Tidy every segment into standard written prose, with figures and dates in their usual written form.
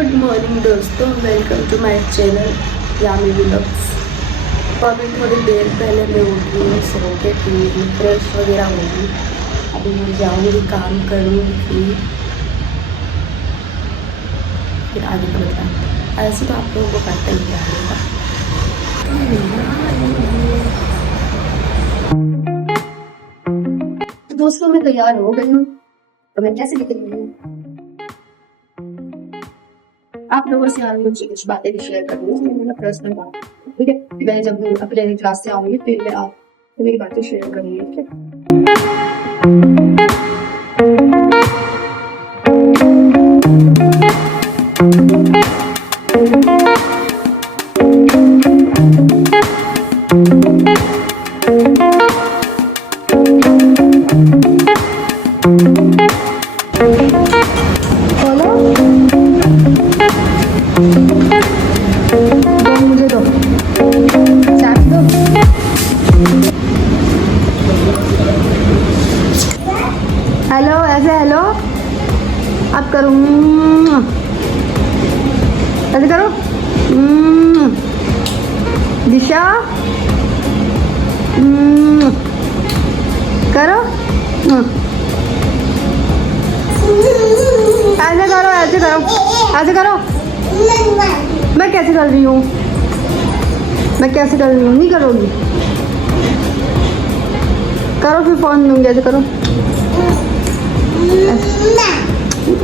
Good morning दोस्तों, welcome to my channel Yami vlogs. तो अभी थोड़ी देर पहले मैं उठी हूँ, सो के फिर फ्रेश वगैरह होगी। अभी मैं जाऊँगी, काम करूँगी, फिर आगे का बताऊँ। ऐसे तो आप लोगों को पता ही है। तो दोस्तों मैं तैयार हो गई हूँ, तो मैं कैसे दिख रही हूँ आप लोगों से आगे मुझे कुछ बातें भी शेयर करनी है, मेरा पर्सनल बात। ठीक है, मैं जब अपने क्लास से आऊंगी फिर मैं आप मेरी बातें शेयर करूंगी। ठीक है, मुझे दो चाबी दो। हेलो, ऐसे हेलो अब करूँ, ऐसे करो। दिशा करो, ऐसे करो, ऐसे करो, ऐसे करो। मैं कैसे कर रही हूँ, मैं कैसे कर रही हूँ? नहीं करोगी? करो फिर फोन दूंगी, ऐसे करो।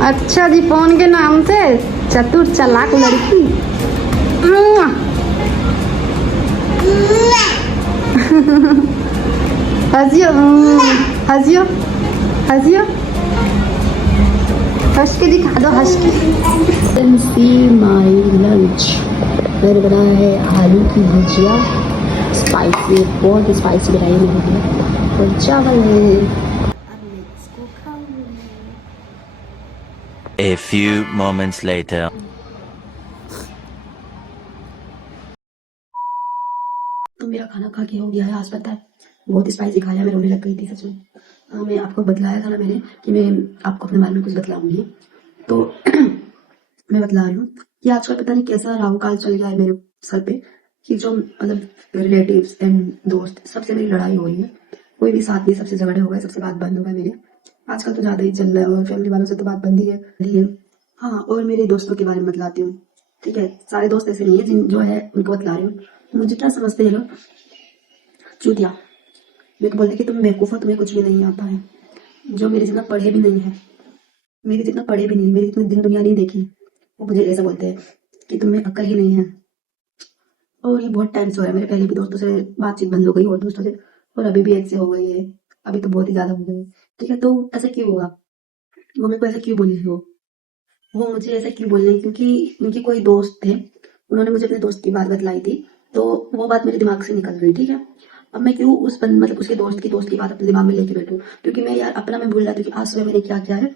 अच्छा जी, फोन के नाम से चतुर चालाक लड़की। हंसियो, हंसियो, हंसियो, हंस के दिखा दो, हंस के। सी माई लंच मैंने बनाया है आलू की भुजिया, स्पाइसी, बहुत स्पाइसी बनाई मैंने, और चावल है। A few moments later. तो मेरा खाना खा के हो गया है, आज पता है बहुत स्पाइसी खाया, मैं रोने लग गई थी सच में। मैं आपको बतलाया था ना मैंने कि मैं आपको अपने बारे में कुछ बतलाऊंगी, तो मैं बतला रही हूँ कि आजकल पता नहीं कैसा राहु काल चल गया है मेरे सर पे, कि जो मतलब रिलेटिव्स एंड दोस्त सबसे मेरी लड़ाई हो रही है। कोई भी साथ नहीं, सबसे झगड़े हो गए, सबसे बात बंद हो गए मेरे। आजकल तो ज्यादा ही चल रहा है, और फैमिली वालों से तो बात बंद ही है। हाँ, और मेरे दोस्तों के बारे में बतलाती हूँ। ठीक है, सारे दोस्त ऐसे नहीं है, जिन जो है उनको बतला रही हूँ। तो मुझे क्या समझते हैं लोग, चूतिया। मेरे को बोलते कि तुम बेवकूफ हो, तुम्हें कुछ भी नहीं आता है। जो मेरे जितना पढ़े भी नहीं है, मेरे जितना पढ़े भी नहीं, मेरी इतनी दिन दुनिया नहीं देखी, वो मुझे ऐसा बोलते हैं कि तुम्हें अक्ल ही नहीं है। और ये बहुत टाइम से हो रहा है, मेरे पहले भी दोस्तों से बातचीत बंद हो गई और दोस्तों से, और अभी भी एक से हो गई है। अभी तो बहुत ही ज्यादा हो गई है। ठीक है, तो ऐसा क्यों हुआ? वो मेरे को ऐसा क्यों बोली वो मुझे ऐसा क्यों बोल रही? क्योंकि उनके कोई दोस्त थे, उन्होंने मुझे अपने दोस्त की बात बतलाई थी, तो वो बात मेरे दिमाग से निकल गई। ठीक है, अब मैं क्यों मतलब उसके दोस्त की बात अपने दिमाग में लेके बैठूं? क्योंकि मैं यार अपना मैं भूल रहा था कि आज सुबह मैंने क्या किया है,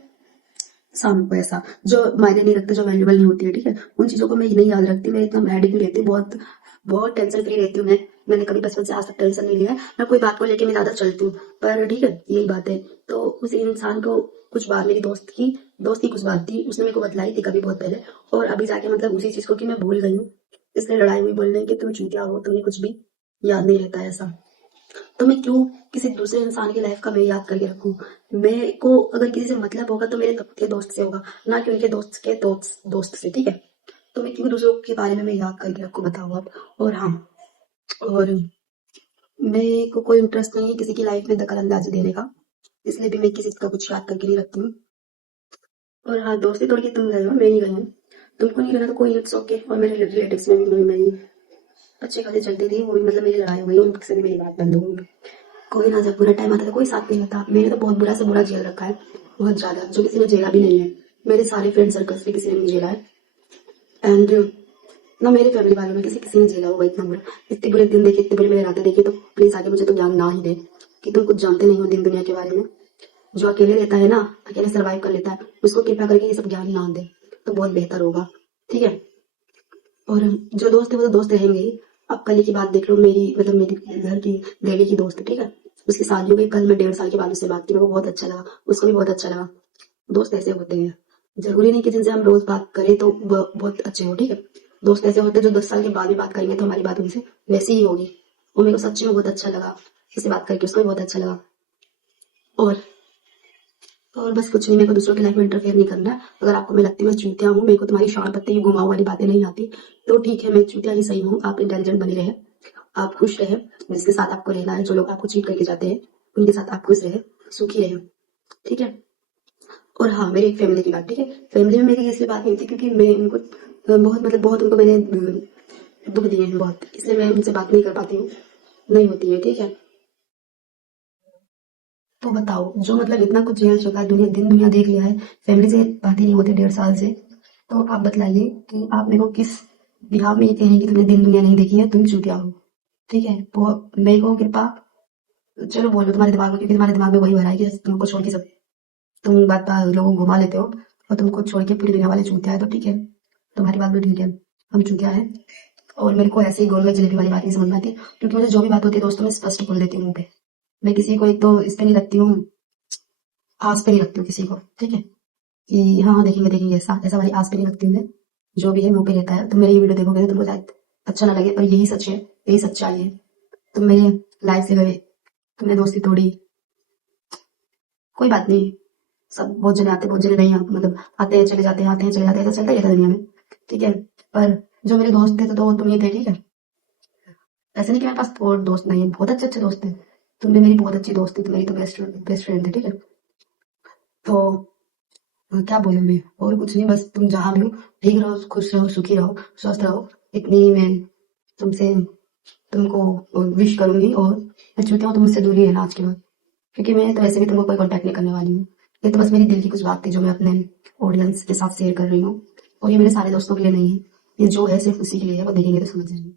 शाम को ऐसा जो मायने नहीं रखते, जो वैल्यूबल नहीं होती है। ठीक है, उन चीजों को मैं नहीं याद रखती, मैं इतना हेडेक नहीं रहती, बहुत बहुत टेंशन फ्री रहती हूँ मैं। मैंने कभी बचपन से आज तक टेंशन नहीं लिया है, मैं कोई बात को लेके मैं ज्यादा चलती हूँ। पर ठीक है, यही बात है। तो उस इंसान को कुछ बात, मेरी दोस्त की कुछ बात थी, उसने मेरे को बतलाई थी कभी बहुत पहले, और अभी जाके मतलब उसी चीज को कि मैं भूल गई हूँ, इसलिए लड़ाई हुई, बोलने की तुम चूतिया हो, तुम्हें कुछ भी याद नहीं रहता है ऐसा। तो मैं क्यों किसी दूसरे इंसान की लाइफ का मैं याद करके रखूं? मेरे को अगर किसी से मतलब होगा तो मेरे खुद के दोस्त से होगा, ना कि उनके दोस्त से। ठीक है, तो मैं क्यों दूसरों के बारे में मैं याद करके रखूं, बताओ आप। और हाँ, और मेरे को कोई इंटरेस्ट नहीं है किसी की लाइफ में दखल अंदाजी देने का, इसलिए भी मैं किसी का कुछ याद करके नहीं रखती हूँ। और हाँ, दोस्ती तोड़ के तुम गए हो, मैं नहीं गई हूँ। तुमको नहीं लगा तो कोई इट्स ओके। और मेरे रिलेटिव्स में भी मेरी अच्छी खासी चलती थी, वो भी मतलब मेरी लड़ाई हो गई, उनसे भी मेरी बात बंद हो गई। कोई ना, जब बुरा टाइम आता था कोई साथ नहीं होता। मैंने तो बहुत बुरा से बुरा झेल रखा है, बहुत ज्यादा, जो किसी ने झेला भी नहीं है। मेरे सारे फ्रेंड सर्कल से किसी ने नहीं झेला है, एंड ना मेरे फैमिली वालों में किसी ने झेला होगा इतना बुरा। इतने बुरे दिन देखे, इतने बुरे मेरे रातें देखे, तो प्लीज आगे मुझे तो ज्ञान ना ही दे कि तुम कुछ जानते नहीं हो दिन दुनिया के बारे में। जो अकेले रहता है ना, अकेले सर्वाइव कर लेता है, उसको कृपया करके ये सब ज्ञान ना दे, तो बहुत बेहतर होगा। ठीक है, और जो दोस्त है वो तो दोस्त रहेंगे ही। अब कल की बात देख लो, मेरी घर की दिल्ली की दोस्त है। ठीक है, उसकी शादी हो गई, कल मैं 1.5 साल के बाद उससे बात की, मेरे को बहुत अच्छा लगा, उसको भी बहुत अच्छा लगा। दोस्त ऐसे होते हैं, जरूरी नहीं कि जिनसे हम रोज बात करें तो वो बहुत अच्छे हो, ठीक है। दोस्त ऐसे होते हैं जो 10 साल के बाद भी बात करेंगे तो हमारी बात उनसे वैसी ही होगी। और मेरे को सच्ची में बहुत अच्छा लगा इससे बात करके, उसको भी बहुत अच्छा लगा। और और बस कुछ नहीं, मेरे को दूसरों की लाइफ में इंटरफेयर नहीं करना। अगर आपको मैं लगती मैं चूतिया हूँ, मेरे को तुम्हारी शॉर्ट पत्ते की घुमाऊ वाली बातें नहीं आती, तो ठीक है, मैं चूतिया ही सही हूँ। आप इंटेलिजेंट बने रहे, आप खुश रहे, जिसके साथ आपको रहना है, जो लोग आपको चीट करके जाते हैं उनके साथ आप खुश रहे, सुखी रहे, ठीक है। और हाँ, मेरी एक फैमिली की बात, ठीक है। फैमिली में मेरी इसलिए बात नहीं होती क्योंकि मैं उनको बहुत मतलब बहुत उनको मैंने दुख दिए हैं बहुत, इसलिए मैं उनसे बात नहीं कर पाती हूँ, नहीं होती है, ठीक है। तो बताओ, जो मतलब इतना कुछ झेल चुका है, दुनिया दिन दुनिया देख लिया है, फैमिली से बात ही नहीं होती 1.5 साल से, तो आप बताइए कि आप मेरे को किस बिहाव में ये कह रहे हैं कि तुमने दिन दुनिया नहीं देखी है, तुम चूतिया हो, ठीक है। तो मेरे को कृपा, चलो बोलो तुम्हारे दिमाग में, क्योंकि तुम्हारे दिमाग में वही भरा है कि तुमको छोड़ के सब, तुम बात बात लोगों को घुमा लेते हो और तुमको छोड़ के पूरी दुनिया वाले चूतिया है, तो ठीक है, तुम्हारी बात भी ठीक है, हम चूतिया है। और मेरे को ऐसे ही गोल में जलेबी वाली बात नहीं समझ में आती, क्योंकि मुझे जो भी बात होती है दोस्तों में स्पष्ट बोल देती हूँ मुंह पे। मैं किसी को एक तो इस पे नहीं रखती हूँ, आस पे नहीं रखती हूँ किसी को, ठीक है, कि हाँ हाँ देखेंगे देखेंगे, ऐसा ऐसा वाली आस पे नहीं रखती हूँ मैं। जो भी है मुंह पे रहता है। तुम मेरी ये वीडियो देखोगे तो तुमको शायद अच्छा ना लगे, पर यही सच है, यही सच्चाई है। तुम मेरी लाइफ से गए, तुमने दोस्ती तोड़ी, कोई बात नहीं। सब बहुत जने आते, बहुत जने नहीं आते, मतलब आते हैं चले जाते हैं, आते हैं चले जाते हैं, ऐसा चलता ही रहता है दुनिया में, ठीक है। पर जो मेरे दोस्त थे तो तुम ही थे, ठीक है। ऐसे नहीं कि मेरे पास और दोस्त नहीं है, बहुत अच्छे अच्छे दोस्त थे। तुम भी मेरी बहुत अच्छी दोस्त थी, तुम मेरी तो बेस्ट बेस्ट फ्रेंड थे, ठीक है। तो क्या बोलूं मैं, और कुछ नहीं, बस तुम जहाँ भी हो ठीक रहो, खुश रहो, सुखी रहो, स्वस्थ रहो, इतनी ही मैं तुमसे तुमको विश करूंगी। और मैं चाहती हूँ तुम मुझसे दूर ही रहना आज के बाद, क्योंकि मैं तो वैसे भी तुमको कोई कांटेक्ट नहीं करने वाली हूँ। ये तो बस मेरी दिल की कुछ बात थी जो मैं अपने ऑडियंस के साथ शेयर कर रही हूँ, और ये मेरे सारे दोस्तों के लिए नहीं है, ये जो है सिर्फ उसी के लिए है, वो देखेंगे तो समझ जाएंगे।